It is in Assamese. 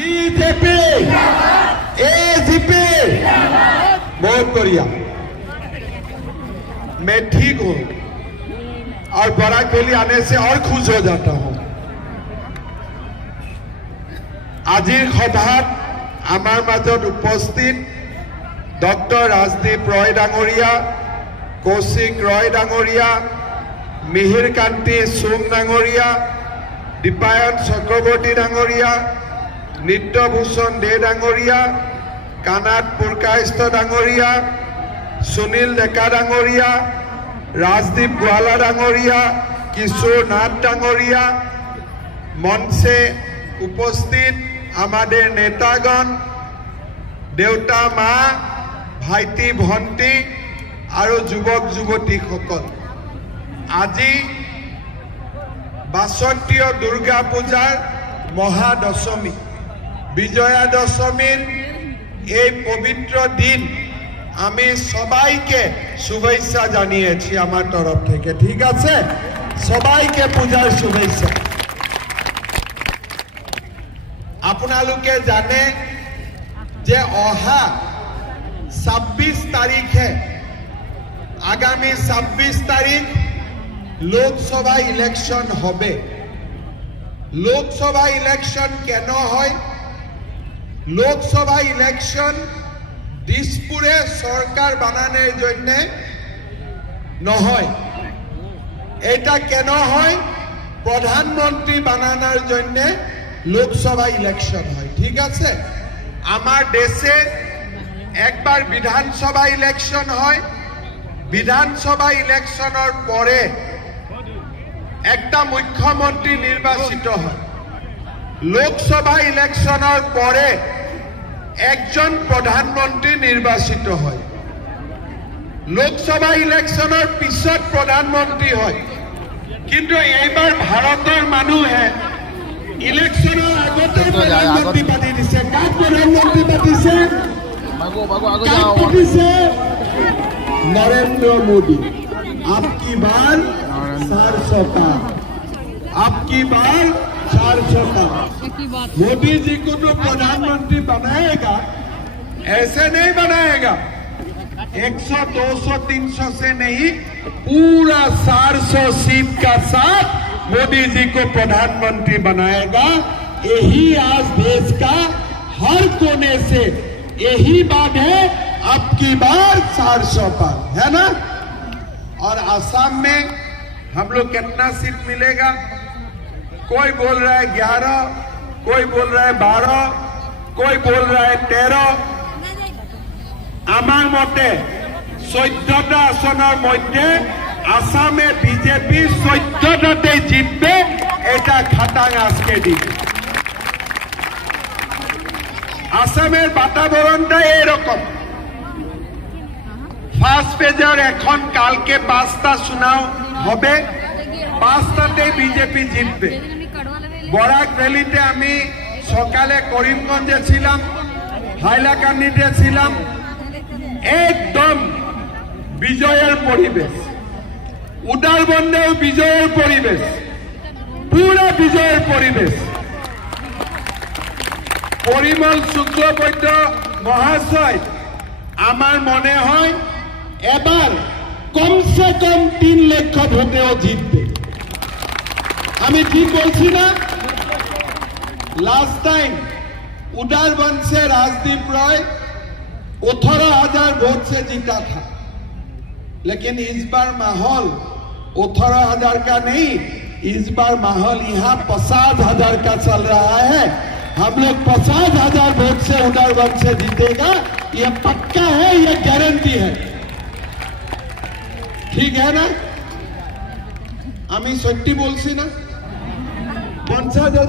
बीजेपी एजीपी बहुत बढ़िया। मैं ठीक हूं और बराकवेली आने से और खुश हो जाता हूं। আজিৰ সভাত আমাৰ মাজত উপস্থিত ডক্টৰ ৰাজদীপ ৰয় ডাঙৰীয়া, কৌশিক ৰয় ডাঙৰীয়া, মিহিৰ কান্তি সোম ডাঙৰীয়া, দীপায়ন চক্ৰৱৰ্তী ডাঙৰীয়া, নিত্যভূষণ দে ডাঙৰীয়া, কানাত পুৰকায়স্থ ডাঙৰীয়া, সুনীল ডেকা ডাঙৰীয়া, ৰাজদীপ গোৱালা ডাঙৰীয়া, কিশোৰ নাথ ডাঙৰীয়া, মঞ্চে উপস্থিত আমাদেৰ নেতাগণ, দেউতা মা, ভাইটি ভণ্টি আৰু যুৱক যুৱতীসকল, আজি 62 দুৰ্গা পূজাৰ মহাদশমী, বিজয়া দশমীর এই পবিত্র দিন আমি সবাইকে শুভেচ্ছা জানিয়েছি আমার তরফ থেকে। ঠিক আছে, সবাইকে পূজার শুভেচ্ছা। আপোনালোকে জানে যে অহা 26 তারিখে, আগামী 26 তারিখ লোকসভা ইলেকশন হবে। লোকসভা ইলেকশন কেন হয়? লোকসভা ইলেকশন দিশপুরে সরকার বানানোর জন্য নহয়, এটা কেন হয়? প্রধানমন্ত্রী বানানোর জন্য লোকসভা ইলেকশন হয়। ঠিক আছে, আমার দেশে একবার বিধানসভা ইলেকশন হয়, বিধানসভা ইলেকশনের পরে একটা মুখ্যমন্ত্রী নির্বাচিত হয়, লোকসভা ইলেকশনের পরে একজন প্রধানমন্ত্রী নির্বাচিত হয়, লোকসভা ইলেকশনের পিছত প্রধানমন্ত্রী হয়। কিন্তু এইবার ভারতের মানুহে ইলেকশনের আগতে প্রধানমন্ত্রী পাতি দিছে। কাক প্রধানমন্ত্রী পাতিছে? কাক পাতিছে? নরেন্দ্র মোদী। আপকি বার 400 का, आपकी बार 400 का। मोदी जी को तो प्रधानमंत्री बनाएगा, ऐसे नहीं बनाएगा 100, 200, 300 से नहीं, पूरा 400 सीट का साथ मोदी जी को प्रधानमंत्री बनाएगा। यही आज देश का हर कोने से यही बात है, अब की बार 400 पर, है ना? और असम में हम लोग कितना सीट मिलेगा? कोई बोल रहा है 11, कोई बोल रहा है 12, कोई बोल रहा है 13। আমার মতে 14টা আসনের মধ্যে আসামে বিজেপি 14টাতে জিতবে, এটা খাটাং আজকে দিবে। আসামের বাতাবরণটা এরকম। ফার্স্ট পেজের এখন কালকে 5টা শোনাও হবে, 5টাতে বিজেপি জিতবে। বরাক ভ্যালিতে আমি সকালে করিমগঞ্জে ছিলাম, হাইলাকান্দিতে ছিলাম, একদম বিজয়ের পরিবেশ। উদারবন্দেও বিজয়ের পরিবেশ, পুরো বিজয়ের পরিবেশ। পরিমল শুক্লবৈদ্য মহাশয় আমার মনে হয় এবার কমসে কম 3 লক্ষ ভোটেও জিতবে। আমি ঠিক বলছি না? लास्ट टाइम उदारबंद से राजदीप रॉय 18,000 वोट से जीता था, लेकिन इस बार माहौल 18,000 का नहीं, इस बार माहौल यहाँ 50,000 का चल रहा है। हम लोग 50,000 वोट से उदारबंद से जीतेगा, ये पक्का है, ये गारंटी है। ठीक है ना? আমি সত্যি বলছি না? 50,000